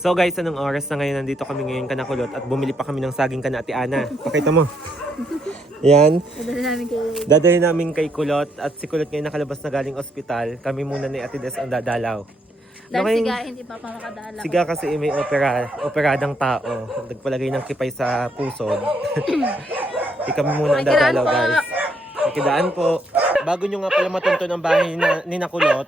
So guys, anong oras na ngayon? Nandito kami ngayon Kanakulot at bumili pa kami ng saging kana Ate Ana. Pakita mo. Yan. Dadalhin namin kay Kulot at si Kulot ngayon nakalabas na galing ospital. Kami muna ni Ate Des ang dadalaw. Dahil siga, hindi pa makadala. Siga kasi may operadang tao. Nagpalagay ng kipay sa pusod. Di kami muna ang dadalaw guys. Nakidaan po. Bago nyo nga pala matunto ng bahay ni Nakulot,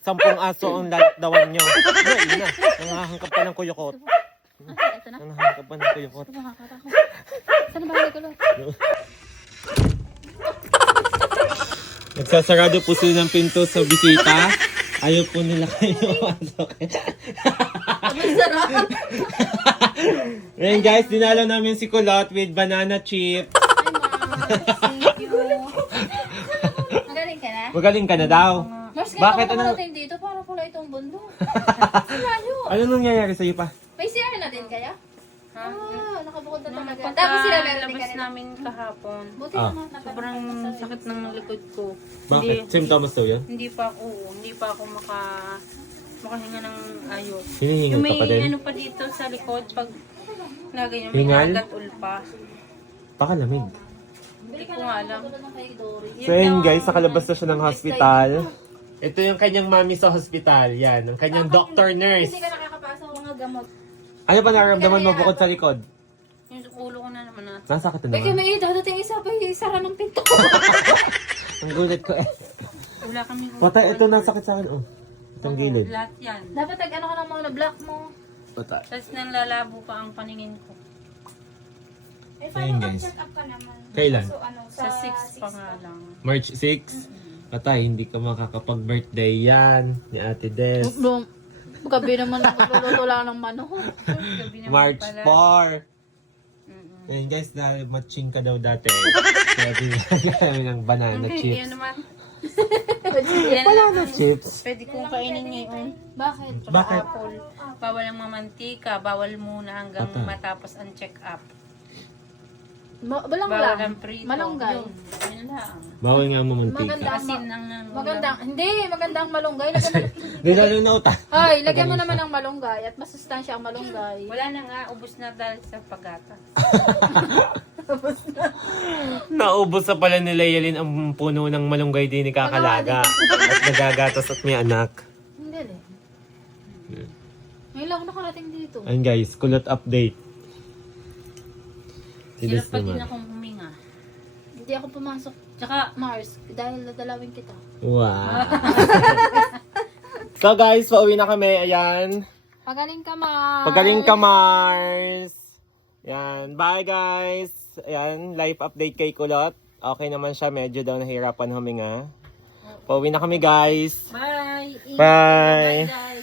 10 aso ang lalakdawan nyo. Ay, na. Nangahangkap pa ng kuyukot. Ito na. Nangahangkap pa ng kuyukot. Makakatakot. Saan ba ko? Nagsasarado po sila ng pinto sa bisita. Ayaw po nila kayo masok. Masarap. Ngayon guys, dinalo namin si Kulot with banana chip. Ay, ma'am. Thank you. Magaling ka na? Magaling ka na daw. Mars, Bakit? kaya Ano? natin dito para pala itong bundok. Layo. Ano nangyayari sa'yo pa? May CR na din kaya? Ha? Nakabukod na talaga. Pagka Tapos sila meron din labas kanina. namin kahapon, Buti Ah. naman. sobrang sakit ng likod ko. Bakit? Symptoms daw yun? Hindi pa ako makahinga ng ayos. Hinihingal Yung ka may pa din? ano pa dito sa likod, pag lagay yung may Hingal? agat ulpa. Pakalamig. Hindi ko nga alam. So yun guys, nakalabas na siya ng hospital. Ito yung kanyang mami sa hospital. Yan, ang kanyang doctor nurse. Hindi ka nakakapasa ng mga gamot. Ano pa nararamdaman mo bukod sa likod? Yung ulo ko na naman na. Nasakit na Beke, naman. may dadating isa pa, isara ng pinto. Ang gulit ko eh. Wala kami Patay, ito nasakit sa akin. Oh. Itong gilid. Lahat yan. Dapat ano ka ng mga block mo. Patay. Tapos nanlalabo pa ang paningin ko. Ayun guys. Kailan? Sa 6 pa nga lang. March 6? Patay, hindi ka makakapag-birthday yan ni Ate Des. Gabi naman nagluluto lang ng manok. Gabi naman March pala. 4. Ayun guys, dahil matching ka daw dati. Kaya binigyan kami ng banana Yan chips. naman. Yan Banana naman. chips? Pwede kong kainin ngayon. Bakit? Tsaka Bakit? apple. Bawal ang mamantika. Bawal muna hanggang Patay. matapos ang check-up. Balang Bawal lang. ang prito. Malunggay. Yun lang. Bawal nga mamantika. Maganda. Asin lang ng Magandang malunggay. Lagyan Hindi lalo na uta. Ay, lagyan mo naman ng malunggay at masustansya ang malunggay. Wala na nga. Ubus na dahil sa pagata. Naubos sa pala ni Leilin ang puno ng malunggay din ni Kakalaga. At nagagatas at may anak. Hindi rin. Ngayon lang ako nakarating dito. Ayun guys, Kulot update. Hirap Tidas pa din naman. akong huminga. Hindi ako pumasok. Tsaka, Mars, dahil dadalawin kita. Wow. So guys, pauwi na kami. Ayan. Pagaling ka, Mars. Pagaling ka, Mars. Ayan. Bye guys. Ayan. Life update kay Kulot. Okay naman siya. Medyo daw nahirapan huminga. Pauwi na kami guys. bye! Bye. Bye, guys!